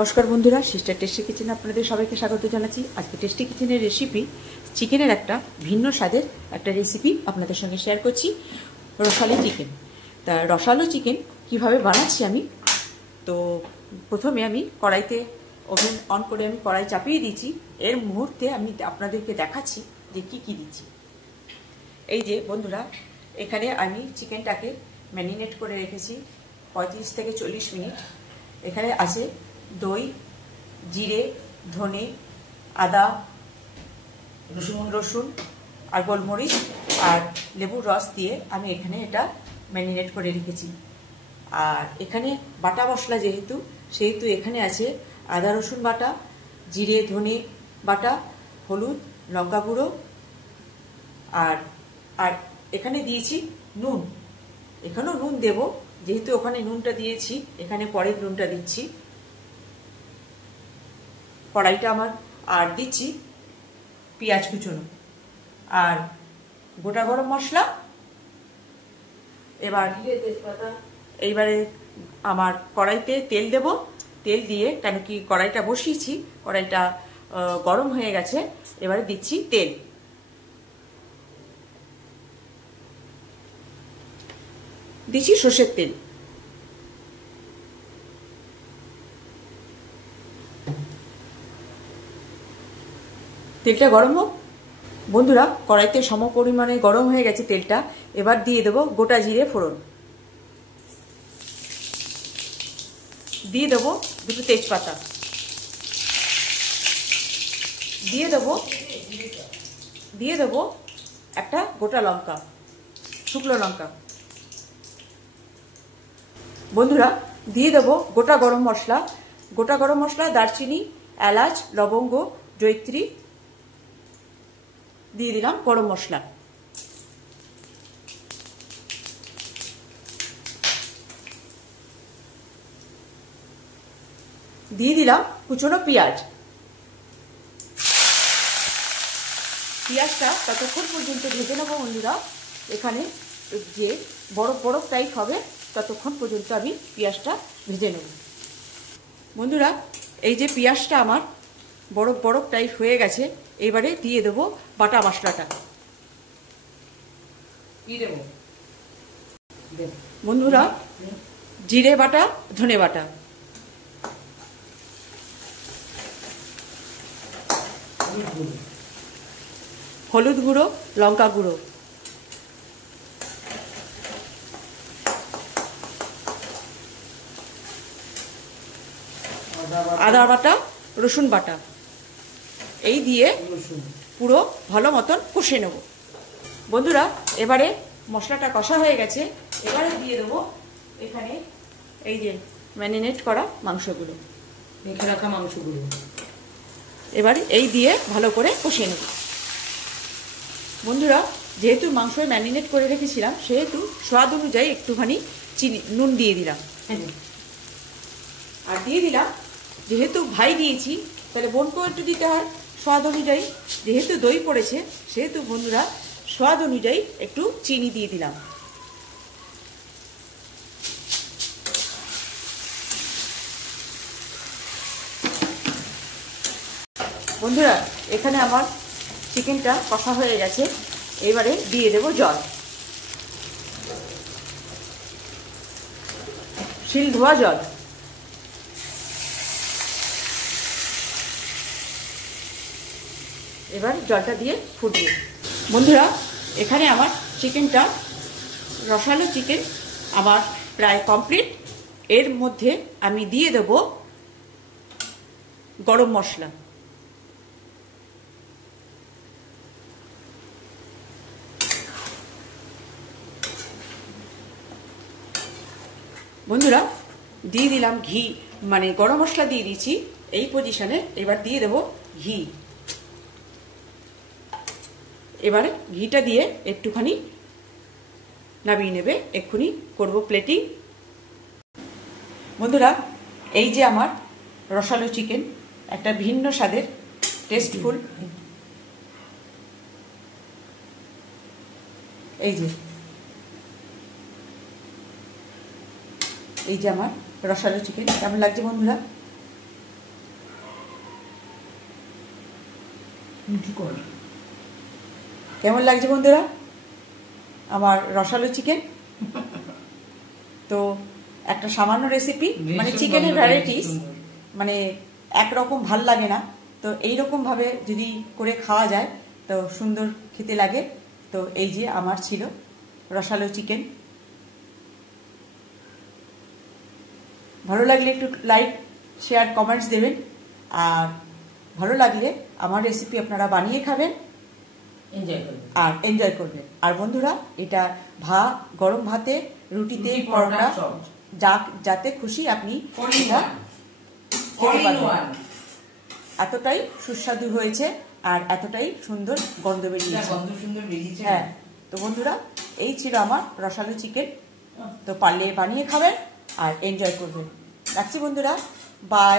নমস্কার বন্ধুরা, sister tasty কিচেনে আপনাদের সবাইকে স্বাগত জানাচ্ছি। আজকে টেস্টি কিচেনের রেসিপি চিকেনের একটা ভিন্ন স্বাদের একটা রেসিপি আপনাদের সঙ্গে শেয়ার করছি, রসালো চিকেন। তা রসালো চিকেন কিভাবে বানাচ্ছি আমি, তো প্রথমে আমি কড়াইতে ওভেন অন করে আমি কড়াই চাপিয়ে দিয়েছি। এর মুহূর্তে আমি আপনাদেরকে দেখাচ্ছি যে কি কি দিচ্ছি। এই যে বন্ধুরা, এখানে আমি চিকেনটাকে ম্যারিনেট করে রেখেছি 35 থেকে 40 মিনিট। এখানে আছে দই, জিরে, ধনে, আদা, রসুন আর গোলমরিচ আর লেবুর রস দিয়ে আমি এখানে এটা ম্যারিনেট করে রেখেছি। আর এখানে বাটা মশলা সেহেতু এখানে আছে আদা রসুন বাটা, জিরে ধনে বাটা, হলুদ, লঙ্কা গুঁড়ো আর আর এখানে দিয়েছি নুন। এখানেও নুন দেব, যেহেতু ওখানে নুনটা দিয়েছি এখানে পরে নুনটা দিচ্ছি। কড়াইটা আমার আর দিচ্ছি পেঁয়াজ কুচনো আর গোটা গরম মশলা। এইবারে আমার কড়াইতে তেল দেব। তেল দিয়ে, কেন কি কড়াইটা বসিয়েছি, কড়াইটা গরম হয়ে গেছে। এবারে দিচ্ছি তেল। দিচ্ছি সর্ষের তেল। তেলটা গরম হোক বন্ধুরা। কড়াইতে সম পরিমাণে গরম হয়ে গেছে তেলটা। এবার দিয়ে দেবো গোটা জিরে ফোড়ন, দিয়ে দেবো দুটো তেজপাতা, দিয়ে দেবো একটা গোটা লঙ্কা, শুকনো লঙ্কা। বন্ধুরা দিয়ে দেবো গোটা গরম মশলা, দারচিনি, এলাচ, লবঙ্গ, জয়িত্রী, দিয়ে দিলাম গরম মশলা। দিয়ে দিলাম কুচনো পেঁয়াজ। পেঁয়াজটা ততক্ষণ পর্যন্ত ভেজে নেবো বন্ধুরা। এখানে যে বরফ টাইপ হবে ততক্ষণ পর্যন্ত আমি পেঁয়াজটা ভেজে নেব। বন্ধুরা এই যে পেঁয়াজটা আমার বরফ টাইপ হয়ে গেছে। এবারে দিয়ে দেবো বাটা মশলাটা। বন্ধুরা জিরে বাটা, ধনে বাটা, হলুদ গুঁড়ো, লঙ্কা গুঁড়ো, আদা বাটা, রসুন বাটা, এই দিয়ে পুরো ভালো মতন কষে নেব। বন্ধুরা এবারে মশলাটা কষা হয়ে গেছে। এবারে দিয়ে দেবো এখানে এই যে ম্যারিনেট করা মাংসগুলো, মেখে রাখা মাংসগুলো। এবারে এই দিয়ে ভালো করে কষিয়ে নেব। বন্ধুরা যেহেতু মাংস ম্যারিনেট করে রেখেছিলাম, সেহেতু স্বাদ অনুযায়ী একটুখানি নুন দিয়ে দিলাম। আর দিয়ে দিলাম, যেহেতু ভাই দিয়েছি তাহলে বোনকেও একটু দিতে হয় স্বাদ অনুযায়ী। যেহেতু দই পড়েছে সেহেতু বন্ধুরা স্বাদ অনুযায়ী একটু চিনি দিয়ে দিলাম। বন্ধুরা এখানে আমার চিকেনটা কষা হয়ে গেছে। এবারে দিয়ে দেব জল, শিল ধোয়া জল। এবার জলটা দিয়ে ফুটিয়ে। বন্ধুরা এখানে আমার চিকেনটা, রসালো চিকেন আমার প্রায় কমপ্লিট। এর মধ্যে আমি দিয়ে দেব গরম মশলা। বন্ধুরা দিয়ে দিলাম ঘি, মানে গরম মশলা দিয়ে দিয়েছি এই পজিশনে। এবার দিয়ে দেব ঘি। এবারে ঘিটা দিয়ে একটুখানি নামিয়ে নেবে। এক্ষুনি করব প্লেটিং। বন্ধুরা এই যে আমার রসালো চিকেন, একটা ভিন্ন স্বাদের, টেস্টফুল। এই যে আমার রসালো চিকেন। কেমন লাগছে বন্ধুরা? কেমন লাগছে বন্ধুরা আমার রসালো চিকেন? তো একটা সামান্য রেসিপি, মানে চিকেনের ভ্যারাইটিস মানে একরকম ভাল লাগে না, তো এইরকম ভাবে যদি করে খাওয়া যায় তো সুন্দর খেতে লাগে। তো এই যে আমার ছিল রসালো চিকেন। ভালো লাগলে একটু লাইক, শেয়ার, কমেন্টস দেবেন। আর ভালো লাগলে আমার রেসিপি আপনারা বানিয়ে খাবেন আর এনজয় করবেন। আর বন্ধুরা, এটা গরম ভাতে, রুটিতে, পরোটা, যাতে খুশি আপনি এটা খেতে পারবেন। এতটাই সুস্বাদু হয়েছে আর এতটাই সুন্দর গন্ধ বেরিয়েছে। হ্যাঁ, তো বন্ধুরা, এই ছিল আমার রসালো চিকেন। তো পারলে বানিয়ে খাবেন আর এনজয় করবেন। রাখছি বন্ধুরা, বাই।